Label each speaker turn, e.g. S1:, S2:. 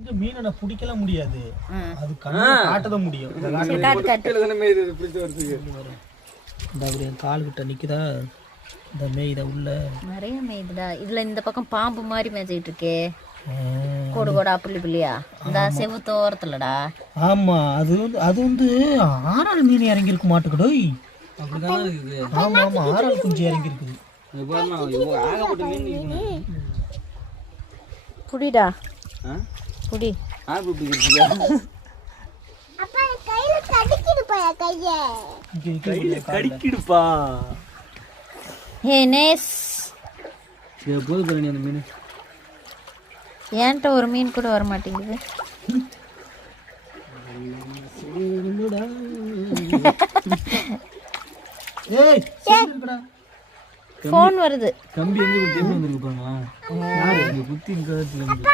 S1: இந்த மீனை நான் பிடிக்கலாம் முடியாது. அது கண்ணு காட்டதான் முடியும். இந்த
S2: மேயுது
S1: அப்படி என் கால் கிட்ட. நிக்குதா? இந்த மேய்த உள்ள.
S3: நிறைய மேய்துடா இதுல இந்த பக்கம் பாம்பு மாதிரி மேய்ச்சிட்டு இருக்கே. கோடு கோடா புள்ளி புள்ளியா? இந்த செவுத்தோரத்துலடா
S1: ஆமா. அது வந்து அது வந்து ஆறாள் மீன் இறங்கி இருக்க மாட்டுக்கடோய்
S2: அப்படிதானே இருக்குது.
S1: ஆமா ஆமா. ஆறாள் குஞ்சு இறங்கி இருக்குது
S3: புடிடா
S1: இருக்கு
S2: கடிக்கிடுப்பா
S3: ஹே நேஸ். ஏன்ட்ட ஒரு மீன் கூட வர மாட்டேங்குது. ஃபோன் வருது.
S2: கம்பி எங்க குத்தி இந்த குத்தி